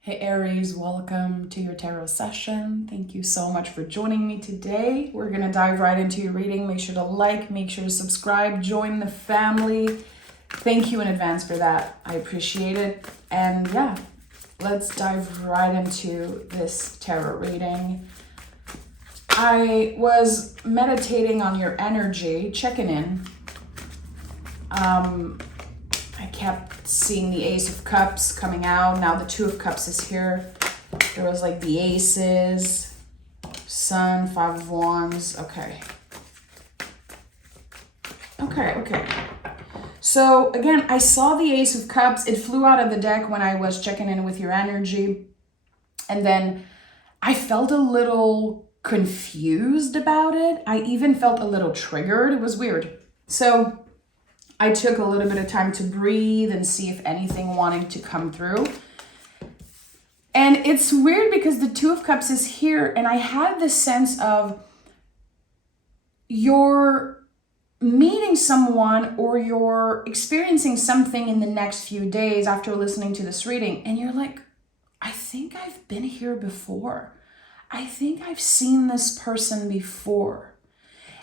Hey Aries, welcome to your tarot session. Thank you so much for joining me today. We're going to dive right into your reading. Make sure to like, make sure to subscribe, join the family. Thank you in advance for that. I appreciate it. And yeah, let's dive right into this tarot reading. I was meditating on your energy, checking in. I kept seeing the Ace of Cups coming out. Now the Two of Cups is here. There was like the Aces, Sun, Five of Wands. Okay. So again, I saw the Ace of Cups. It flew out of the deck when I was checking in with your energy. And then I felt a little confused about it. I even felt a little triggered. It was weird. So I took a little bit of time to breathe and see if anything wanting to come through. And it's weird because the Two of Cups is here, and I had this sense of you're meeting someone or you're experiencing something in the next few days after listening to this reading, and you're like, I think I've been here before. I think I've seen this person before.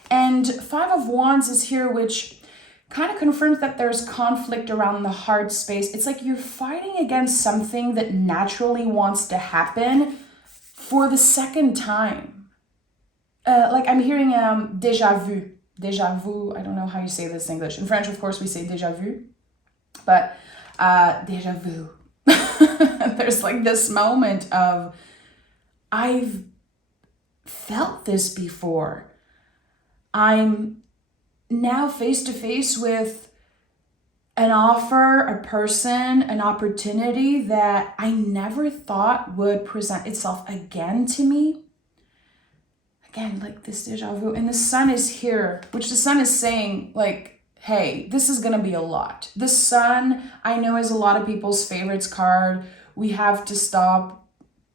And Five of Wands is here, which kind of confirms that there's conflict around the heart space. It's like you're fighting against something that naturally wants to happen for the second time. Like I'm hearing déjà vu. Déjà vu, I don't know how you say this in English. In French, of course, we say déjà vu. But déjà vu. There's like this moment of, I've felt this before. I'm now face to face with an offer, a person, an opportunity that I never thought would present itself again to me. Again, like this déjà vu. And the Sun is here, which the Sun is saying, like, hey, this is going to be a lot. The Sun, I know, is a lot of people's favorites card. We have to stop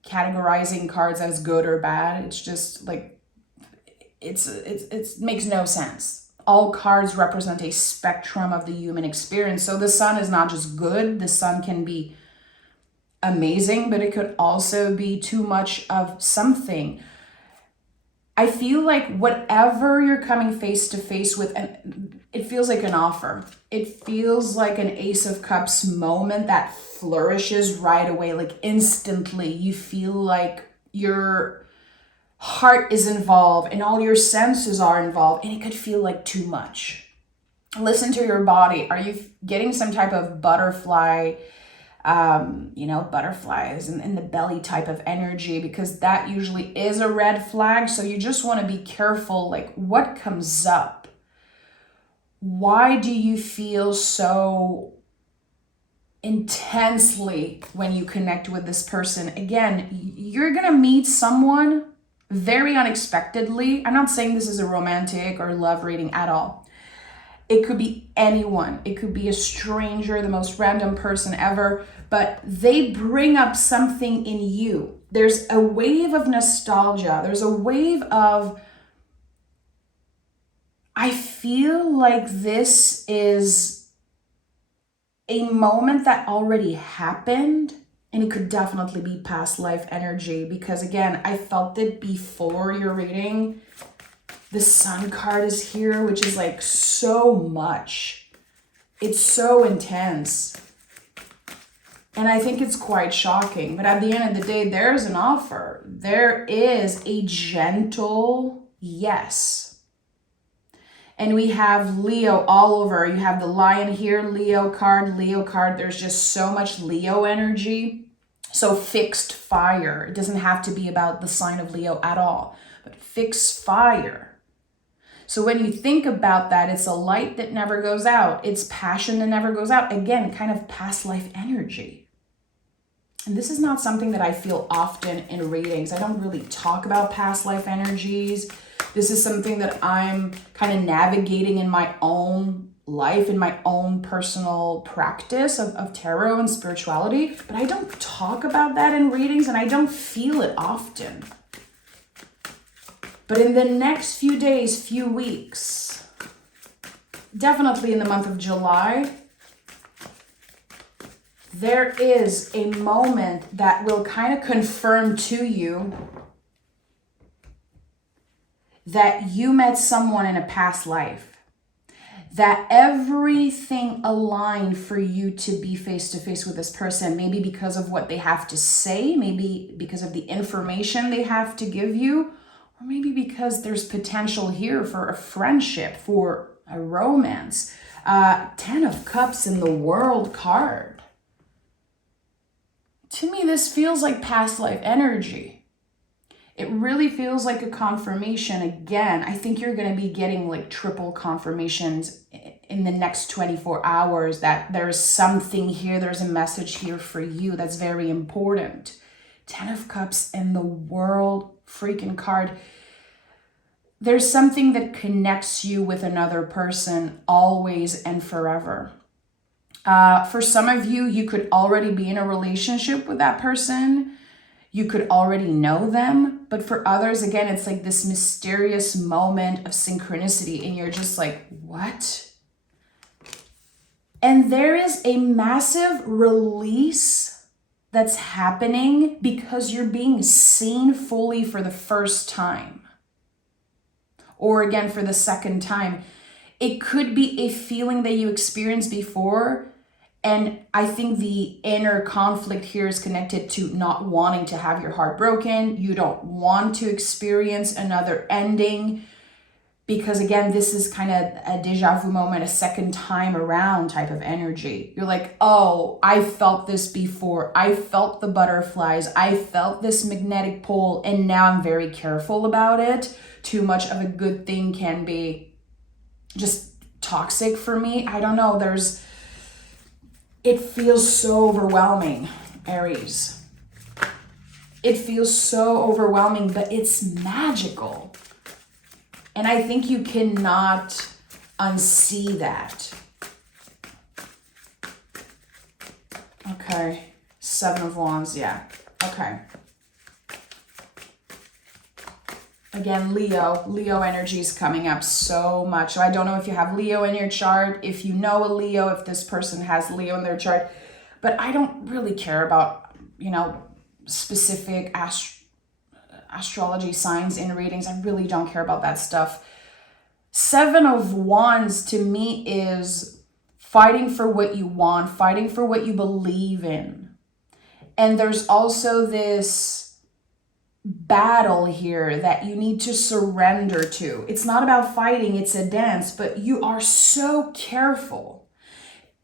categorizing cards as good or bad. It's just like, it makes no sense. All cards represent a spectrum of the human experience. So the Sun is not just good. The Sun can be amazing, but it could also be too much of something. I feel like whatever you're coming face to face with, and it feels like an offer. It feels like an Ace of Cups moment that flourishes right away, like instantly. You feel like your heart is involved and all your senses are involved, and it could feel like too much. Listen to your body. Are you getting some type of butterfly, butterflies in the belly type of energy? Because that usually is a red flag. So you just want to be careful, like what comes up. Why do you feel so intensely when you connect with this person? Again, you're going to meet someone very unexpectedly. I'm not saying this is a romantic or love reading at all. It could be anyone. It could be a stranger, the most random person ever, but they bring up something in you. There's a wave of nostalgia. There's a wave of, I feel like this is a moment that already happened. And it could definitely be past life energy, because again, I felt it before your reading. The Sun card is here, which is like so much. It's so intense. And I think it's quite shocking. But at the end of the day, there's an offer. There is a gentle yes. And we have Leo all over. You have the Lion here, Leo card. There's just so much Leo energy. So fixed fire. It doesn't have to be about the sign of Leo at all, but fixed fire. So when you think about that, it's a light that never goes out. It's passion that never goes out. Again, kind of past life energy. And this is not something that I feel often in readings. I don't really talk about past life energies. This is something that I'm kind of navigating in my own life, in my own personal practice of tarot and spirituality. But I don't talk about that in readings, and I don't feel it often. But in the next few days, few weeks, definitely in the month of July, there is a moment that will kind of confirm to you that you met someone in a past life, that everything aligned for you to be face to face with this person, maybe because of what they have to say, maybe because of the information they have to give you, or maybe because there's potential here for a friendship, for a romance. 10 of Cups in the World card. To me, this feels like past life energy. It really feels like a confirmation. Again, I think you're going to be getting like triple confirmations in the next 24 hours that there's something here, there's a message here for you that's very important. 10 of Cups and the World freaking card. There's something that connects you with another person always and forever. For some of you, you could already be in a relationship with that person. You could already know them, but for others, again, it's like this mysterious moment of synchronicity and you're just like, what? And there is a massive release that's happening because you're being seen fully for the first time. Or again, for the second time. It could be a feeling that you experienced before. And I think the inner conflict here is connected to not wanting to have your heart broken. You don't want to experience another ending because, again, this is kind of a deja vu moment, a second time around type of energy. You're like, oh, I felt this before. I felt the butterflies. I felt this magnetic pull, and now I'm very careful about it. Too much of a good thing can be just toxic for me. I don't know. It feels so overwhelming, Aries. It feels so overwhelming, but it's magical. And I think you cannot unsee that. Okay, 7 of Wands, yeah. Okay. Again, Leo energy is coming up so much. So I don't know if you have Leo in your chart, if you know a Leo, if this person has Leo in their chart, but I don't really care about, specific astrology signs in readings. I really don't care about that stuff. 7 of Wands to me is fighting for what you want, fighting for what you believe in. And there's also this battle here that you need to surrender to. It's not about fighting, it's a dance, but you are so careful.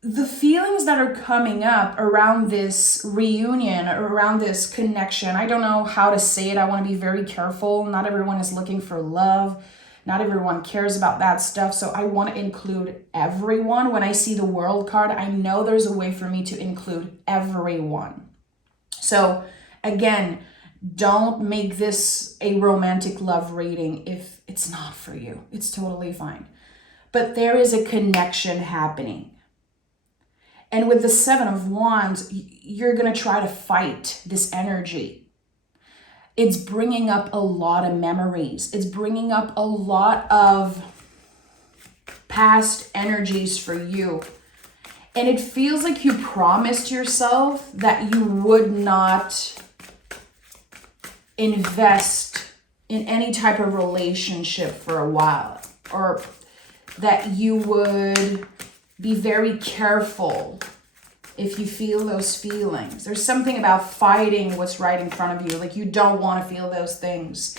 The feelings that are coming up around this reunion, around this connection, I don't know how to say it. I want to be very careful. Not everyone is looking for love. Not everyone cares about that stuff. So I want to include everyone. When I see the World card, I know there's a way for me to include everyone. So again, don't make this a romantic love reading if it's not for you. It's totally fine. But there is a connection happening. And with the 7 of Wands, you're going to try to fight this energy. It's bringing up a lot of memories. It's bringing up a lot of past energies for you. And it feels like you promised yourself that you would not invest in any type of relationship for a while, or that you would be very careful if you feel those feelings. There's something about fighting what's right in front of you. Like you don't want to feel those things.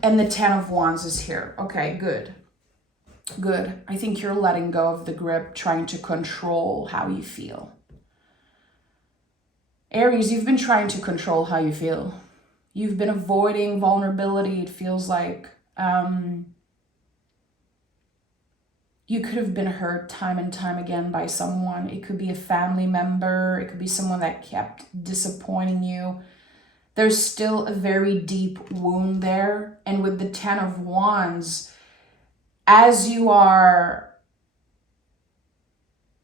And the 10 of Wands is here. Okay, good. Good. I think you're letting go of the grip, trying to control how you feel. Aries, you've been trying to control how you feel. You've been avoiding vulnerability. It feels like you could have been hurt time and time again by someone. It could be a family member. It could be someone that kept disappointing you. There's still a very deep wound there. And with the 10 of Wands, as you are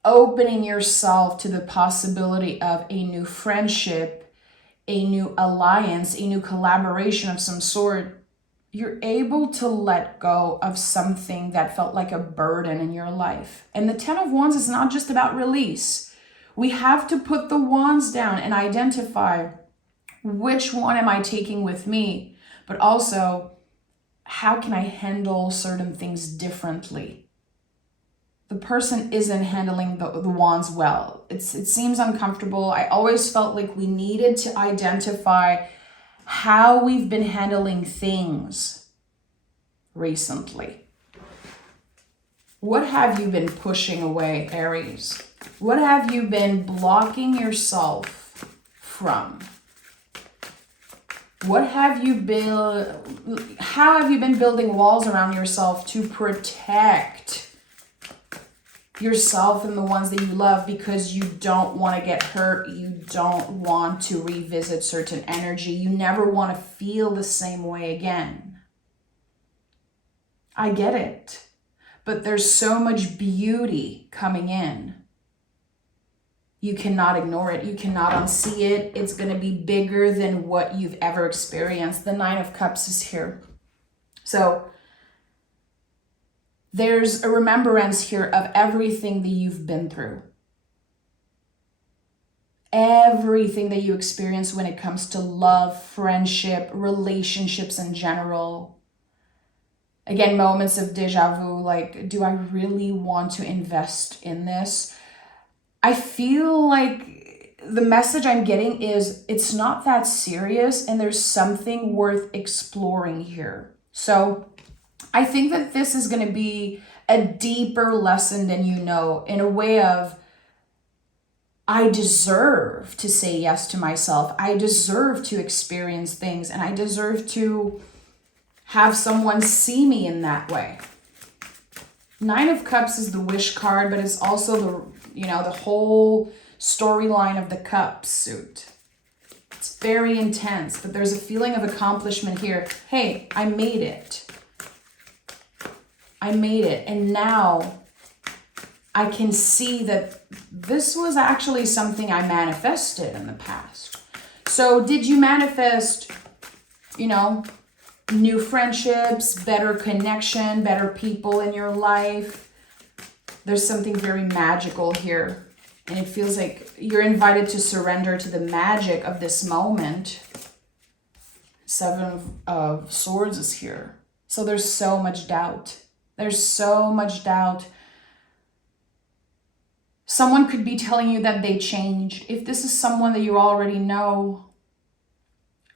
opening yourself to the possibility of a new friendship, a new alliance, a new collaboration of some sort, you're able to let go of something that felt like a burden in your life. And the 10 of Wands is not just about release. We have to put the wands down and identify which one am I taking with me, but also how can I handle certain things differently? The person isn't handling the wands well. It seems uncomfortable. I always felt like we needed to identify how we've been handling things recently. What have you been pushing away, Aries? What have you been blocking yourself from? How have you been building walls around yourself to protect yourself and the ones that you love because you don't want to get hurt, you don't want to revisit certain energy, you never want to feel the same way again? I get it, but there's so much beauty coming in. You cannot ignore it. You cannot unsee it. It's going to be bigger than what you've ever experienced. The Nine of Cups is here. So there's a remembrance here of everything that you've been through. Everything that you experience when it comes to love, friendship, relationships in general. Again, moments of deja vu, like, do I really want to invest in this? I feel like the message I'm getting is it's not that serious and there's something worth exploring here. So I think that this is going to be a deeper lesson than you know, in a way of, I deserve to say yes to myself. I deserve to experience things, and I deserve to have someone see me in that way. Nine of Cups is the wish card, but it's also the whole storyline of the Cup suit. It's very intense, but there's a feeling of accomplishment here. Hey, I made it. I made it. And now I can see that this was actually something I manifested in the past. So did you manifest, new friendships, better connection, better people in your life? There's something very magical here. And it feels like you're invited to surrender to the magic of this moment. Seven of Swords is here. So there's so much doubt. There's so much doubt. Someone could be telling you that they changed. If this is someone that you already know,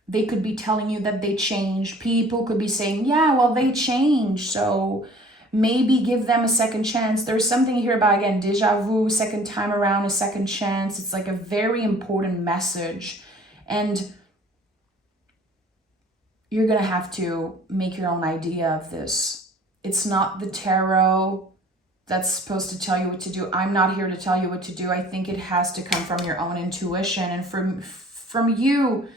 they could be telling you that they changed. People could be saying, yeah, well, they changed, so maybe give them a second chance. There's something here about, again, deja vu, second time around, a second chance. It's like a very important message. And you're going to have to make your own idea of this. It's not the tarot that's supposed to tell you what to do. I'm not here to tell you what to do. I think it has to come from your own intuition and from you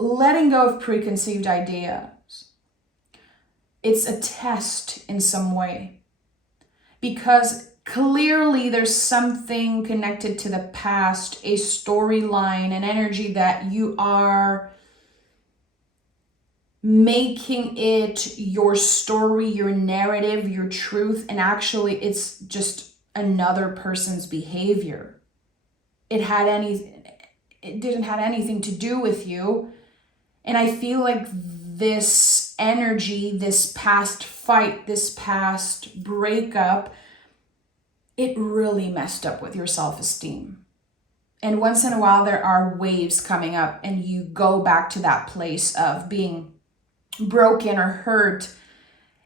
letting go of preconceived ideas. It's a test in some way, because clearly there's something connected to the past, a storyline, an energy that you are making it your story, your narrative, your truth, and actually it's just another person's behavior. It didn't have anything to do with you. And I feel like this energy, this past fight, this past breakup, it really messed up with your self-esteem. And once in a while, there are waves coming up and you go back to that place of being broken or hurt.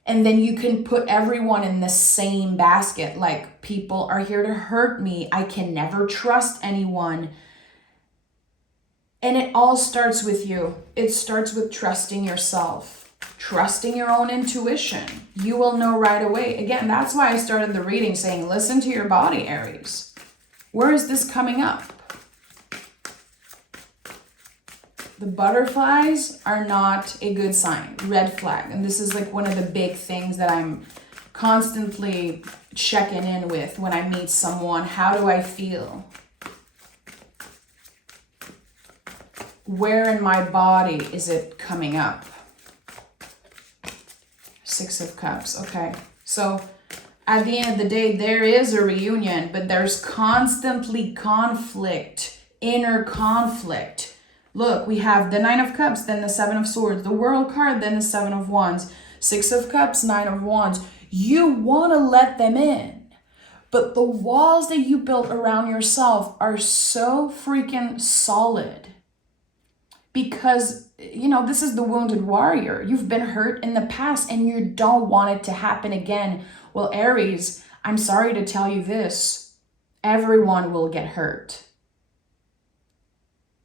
And then you can put everyone in the same basket. Like, people are here to hurt me. I can never trust anyone. And it all starts with you. It starts with trusting yourself, trusting your own intuition. You will know right away. Again, that's why I started the reading saying, listen to your body, Aries. Where is this coming up? The butterflies are not a good sign, red flag. And this is like one of the big things that I'm constantly checking in with when I meet someone. How do I feel? Where in my body is it coming up? Six of Cups. Okay. So at the end of the day, there is a reunion, but there's constantly conflict, inner conflict. Look, we have the Nine of Cups, then the Seven of Swords, the World card, then the Seven of Wands, Six of Cups, Nine of Wands. You want to let them in, but the walls that you built around yourself are so freaking solid because, you know, this is the wounded warrior. You've been hurt in the past and you don't want it to happen again. Well, Aries, I'm sorry to tell you this. Everyone will get hurt.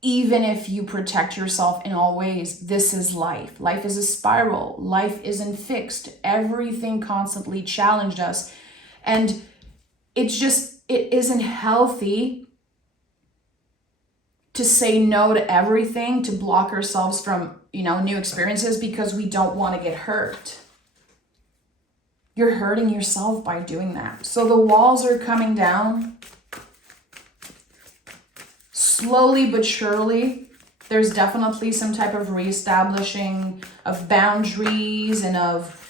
Even if you protect yourself in all ways, this is life. Life is a spiral. Life isn't fixed. Everything constantly challenged us. And it isn't healthy to say no to everything, to block ourselves from, you know, new experiences because we don't want to get hurt. You're hurting yourself by doing that. So the walls are coming down. Slowly but surely, there's definitely some type of reestablishing of boundaries and of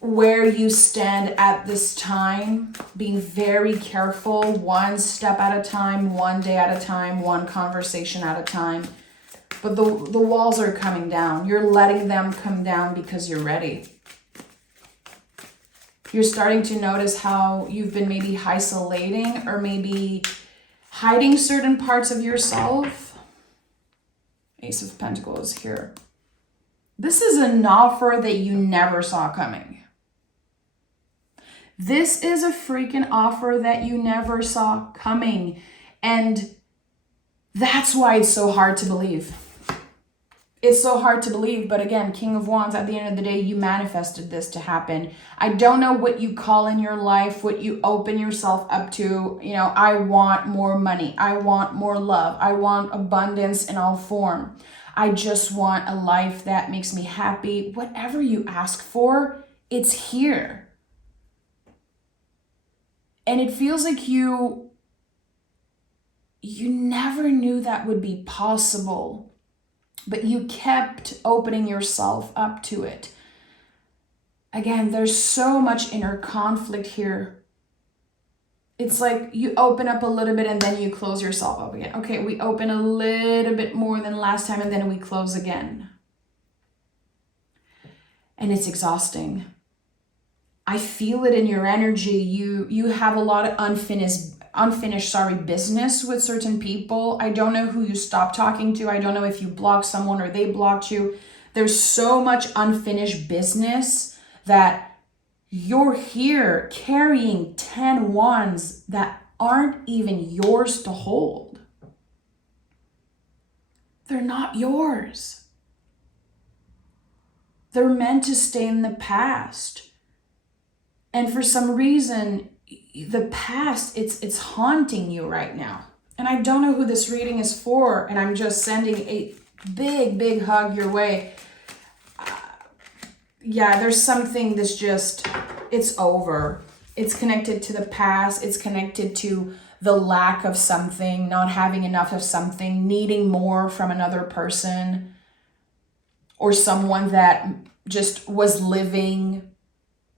where you stand at this time, being very careful, one step at a time, one day at a time, one conversation at a time. But the walls are coming down. You're letting them come down because you're ready. You're starting to notice how you've been maybe isolating or maybe hiding certain parts of yourself. Ace of Pentacles here. This is an offer that you never saw coming. This is a freaking offer that you never saw coming. And that's why it's so hard to believe. It's so hard to believe, but again, King of Wands, at the end of the day, you manifested this to happen. I don't know what you call in your life, what you open yourself up to. You know, I want more money. I want more love. I want abundance in all form. I just want a life that makes me happy. Whatever you ask for, it's here. And it feels like you never knew that would be possible. But you kept opening yourself up to it. Again, there's so much inner conflict here. It's like you open up a little bit and then you close yourself up again. Okay, we open a little bit more than last time and then we close again. And it's exhausting. I feel it in your energy. You have a lot of unfinished business with certain people. I don't know who you stopped talking to. I don't know if you blocked someone or they blocked you. There's so much unfinished business that you're here carrying 10 wands that aren't even yours to hold. They're not yours. They're meant to stay in the past. And for some reason, the past, it's haunting you right now. And I don't know who this reading is for, and I'm just sending a big hug your way. Yeah, there's something that's just, it's over. It's connected to the past. It's connected to the lack of something, not having enough of something, needing more from another person or someone that just was living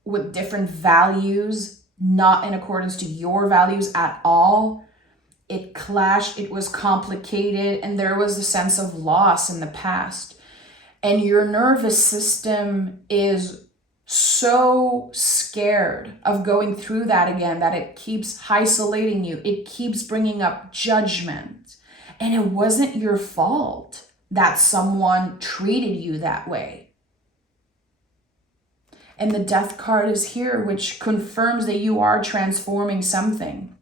with different values, not in accordance to your values at all. It clashed, it was complicated, and there was a sense of loss in the past. And your nervous system is so scared of going through that again that it keeps isolating you. It keeps bringing up judgment. And it wasn't your fault that someone treated you that way. And the Death card is here, which confirms that you are transforming something.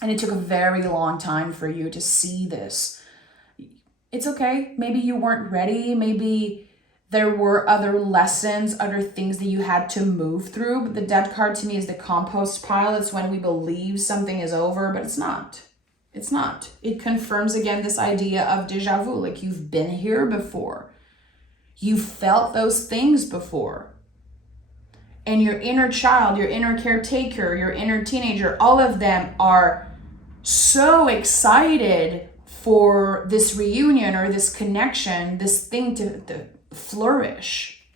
And it took a very long time for you to see this. It's okay. Maybe you weren't ready. Maybe there were other lessons, other things that you had to move through. But the Death card to me is the compost pile. It's when we believe something is over, but it's not. It's not. It confirms again this idea of deja vu, like you've been here before. You felt those things before. And your inner child, your inner caretaker, your inner teenager, all of them are so excited for this reunion or this connection, this thing to flourish.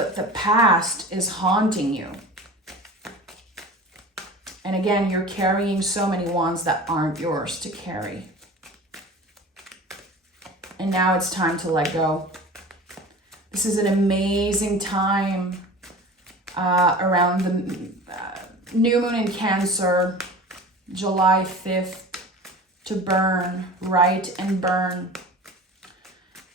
but the past is haunting you. And again, you're carrying so many wands that aren't yours to carry. And now it's time to let go. This is an amazing time around the new moon in Cancer, July 5th, to burn, write and burn.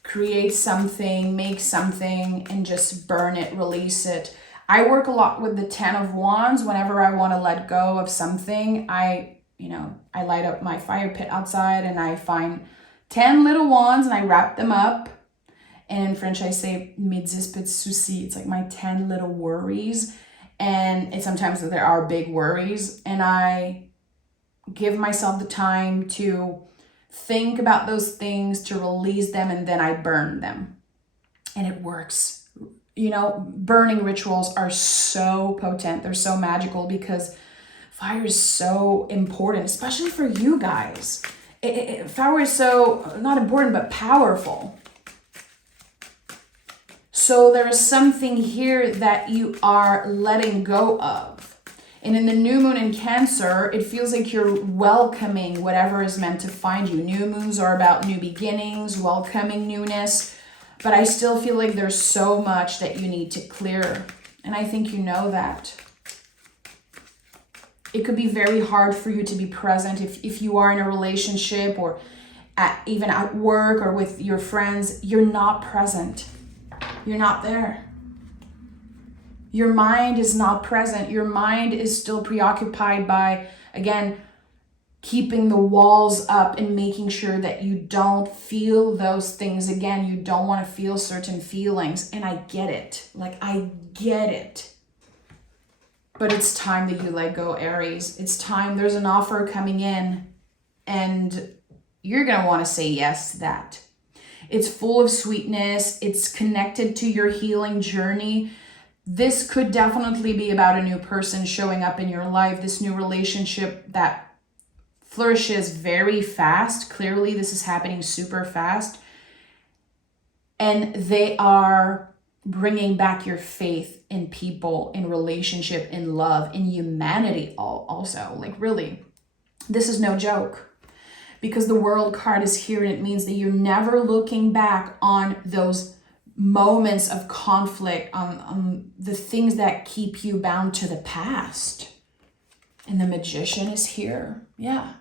Create something, make something, and just burn it, release it. I work a lot with the 10 of Wands. Whenever I want to let go of something, I light up my fire pit outside and I find 10 little wands and I wrap them up. And in French, I say mes 10 petits soucis. It's like my 10 little worries. And sometimes there are big worries. And I give myself the time to think about those things, to release them, and then I burn them. And it works. You know, burning rituals are so potent. They're so magical because fire is so important, especially for you guys. Fire is so, not important, but powerful. So there's something here that you are letting go of. And in the new moon in Cancer, it feels like you're welcoming whatever is meant to find you. New moons are about new beginnings, welcoming newness. But I still feel like there's so much that you need to clear. And I think you know that. It could be very hard for you to be present if you are in a relationship or even at work or with your friends. You're not present. You're not there. Your mind is not present. Your mind is still preoccupied by, again, keeping the walls up and making sure that you don't feel those things again. You don't want to feel certain feelings. And I get it. Like, I get it. But it's time that you let go, Aries. It's time. There's an offer coming in and you're going to want to say yes to that. It's full of sweetness. It's connected to your healing journey. This could definitely be about a new person showing up in your life, this new relationship that flourishes very fast. Clearly, this is happening super fast. And they are bringing back your faith in people, in relationship, in love, in humanity also. Like, really, this is no joke. Because the World card is here and it means that you're never looking back on those moments of conflict, on the things that keep you bound to the past. And the Magician is here. Yeah.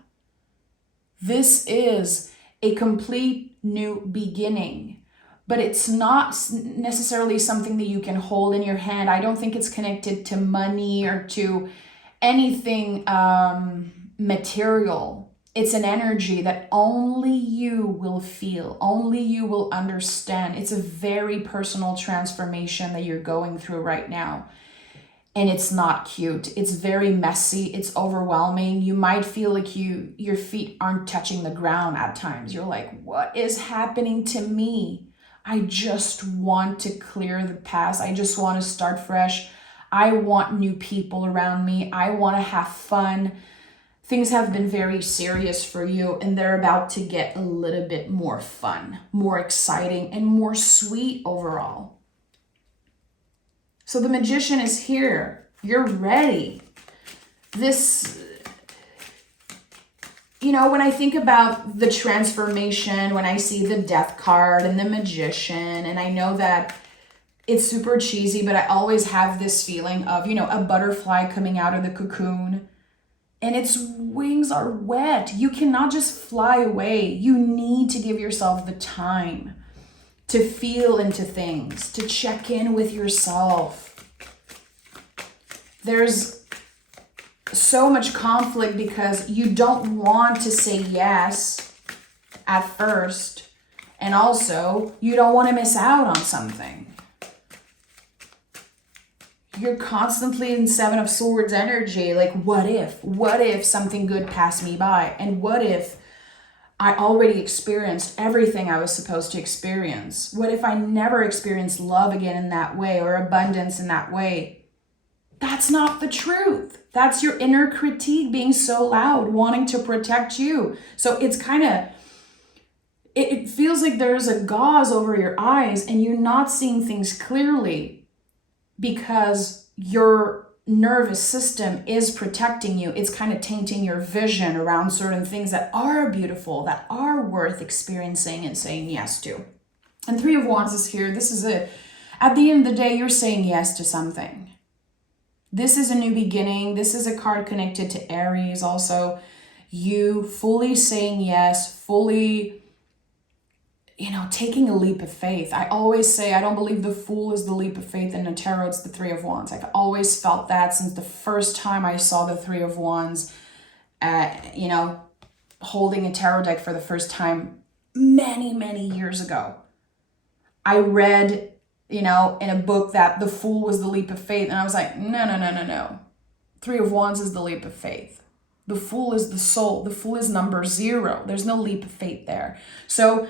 This is a complete new beginning. But it's not necessarily something that you can hold in your hand. I don't think it's connected to money or to anything material. It's an energy that only you will feel, only you will understand. It's a very personal transformation that you're going through right now. And it's not cute. It's very messy. It's overwhelming. You might feel like your feet aren't touching the ground at times. You're like, what is happening to me? I just want to clear the past. I just want to start fresh. I want new people around me. I want to have fun. Things have been very serious for you and they're about to get a little bit more fun, more exciting, and more sweet overall. So the Magician is here. You're ready. This, when I think about the transformation, when I see the Death card and the Magician, and I know that it's super cheesy, but I always have this feeling of, a butterfly coming out of the cocoon. And its wings are wet. You cannot just fly away. You need to give yourself the time to feel into things, to check in with yourself. There's so much conflict because you don't want to say yes at first. And also, you don't want to miss out on something. You're constantly in Seven of Swords energy. Like, what if something good passed me by? And what if I already experienced everything I was supposed to experience? What if I never experienced love again in that way or abundance in that way? That's not the truth. That's your inner critique being so loud, wanting to protect you. So it's it feels like there's a gauze over your eyes and you're not seeing things clearly. because your nervous system is protecting you. It's kind of tainting your vision around certain things that are beautiful, that are worth experiencing and saying yes to. And Three of Wands is here. This is it. At the end of the day, you're saying yes to something. This is a new beginning. This is a card connected to Aries also. You fully saying yes, fully, taking a leap of faith. I always say I don't believe the Fool is the leap of faith in the tarot. It's the Three of Wands. I've always felt that since the first time I saw the Three of Wands, holding a tarot deck for the first time many, many years ago. I read, in a book that the Fool was the leap of faith. And I was like, no. Three of Wands is the leap of faith. The Fool is the soul. The Fool is number 0. There's no leap of faith there. So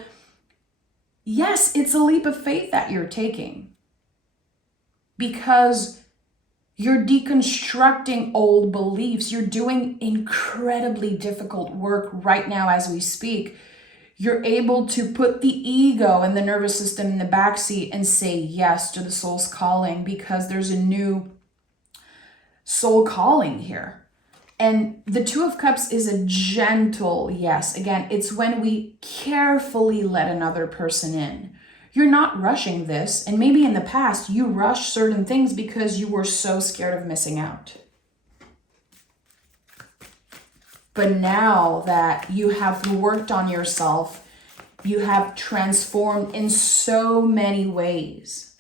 yes, it's a leap of faith that you're taking because you're deconstructing old beliefs. You're doing incredibly difficult work right now as we speak. You're able to put the ego and the nervous system in the backseat and say yes to the soul's calling because there's a new soul calling here. And the Two of Cups is a gentle yes. Again, it's when we carefully let another person in. You're not rushing this. And maybe in the past, you rushed certain things because you were so scared of missing out. But now that you have worked on yourself, you have transformed in so many ways.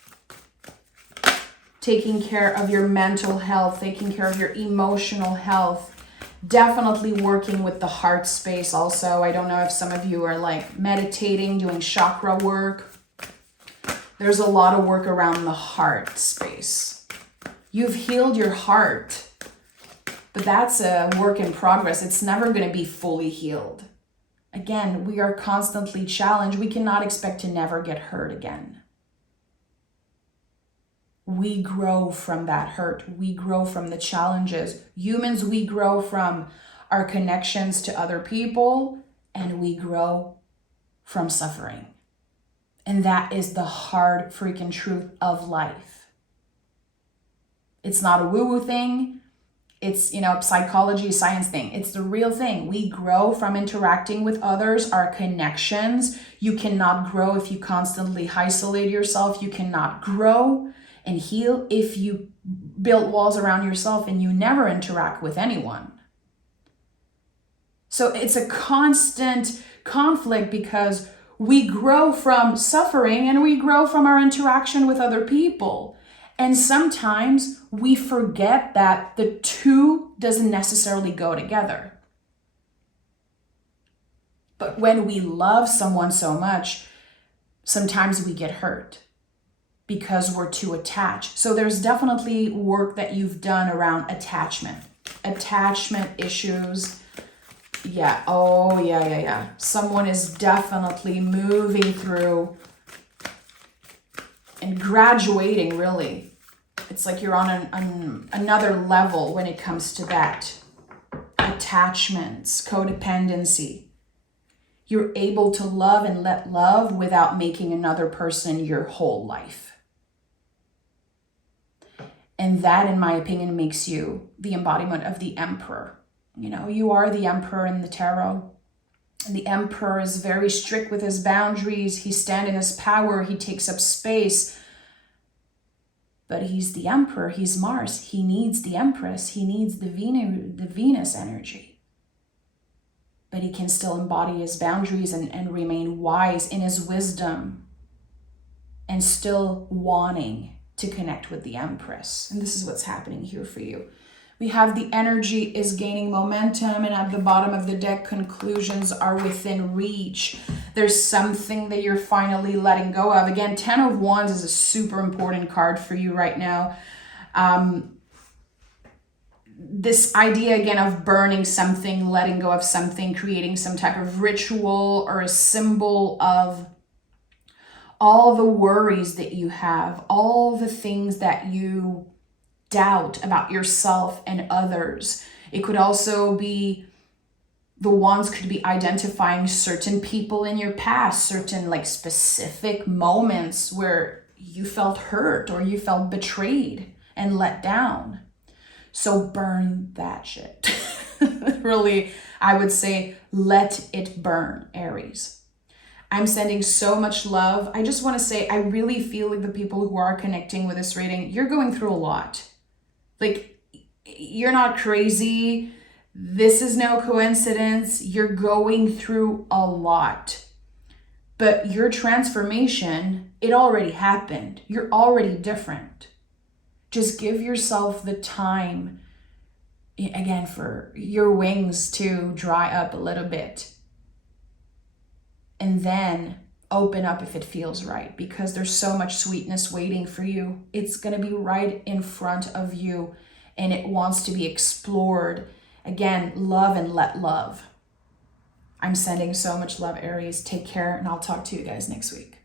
Taking care of your mental health, taking care of your emotional health, definitely working with the heart space also. I don't know if some of you are like meditating, doing chakra work. There's a lot of work around the heart space. You've healed your heart, but that's a work in progress. It's never going to be fully healed. Again, we are constantly challenged. We cannot expect to never get hurt again. We grow from that hurt. We grow from the challenges. Humans, we grow from our connections to other people, and we grow from suffering. And that is the hard freaking truth of life. It's not a woo-woo thing. It's, psychology, science thing. It's the real thing. We grow from interacting with others, our connections. You cannot grow if you constantly isolate yourself. You cannot grow and heal if you build walls around yourself and you never interact with anyone. So it's a constant conflict because we grow from suffering and we grow from our interaction with other people. And sometimes we forget that the two doesn't necessarily go together. But when we love someone so much, sometimes we get hurt because we're too attached. So there's definitely work that you've done around attachment issues. Yeah. Oh, yeah. Someone is definitely moving through and graduating, really. It's like you're on another level when it comes to that. Attachments, codependency. You're able to love and let love without making another person your whole life. And that, in my opinion, makes you the embodiment of the Emperor. You are the Emperor in the tarot. And the Emperor is very strict with his boundaries. He stands in his power. He takes up space. But he's the Emperor. He's Mars. He needs the Empress. He needs the Venus energy. But he can still embody his boundaries and remain wise in his wisdom and still wanting to connect with the Empress. And this is what's happening here for you. We have the energy is gaining momentum, and at the bottom of the deck, conclusions are within reach. There's something that you're finally letting go of. Again, 10 of Wands is a super important card for you right now. This idea, again, of burning something, letting go of something, creating some type of ritual or a symbol of all the worries that you have, all the things that you doubt about yourself and others. It could also be, the wands could be identifying certain people in your past, certain like specific moments where you felt hurt or you felt betrayed and let down. So burn that shit. Really, I would say let it burn, Aries. I'm sending so much love. I just want to say, I really feel like the people who are connecting with this reading, you're going through a lot. Like, you're not crazy. This is no coincidence. You're going through a lot. But your transformation, it already happened. You're already different. Just give yourself the time, again, for your wings to dry up a little bit. And then open up if it feels right, because there's so much sweetness waiting for you. It's going to be right in front of you and it wants to be explored. Again, love and let love. I'm sending so much love, Aries. Take care, and I'll talk to you guys next week.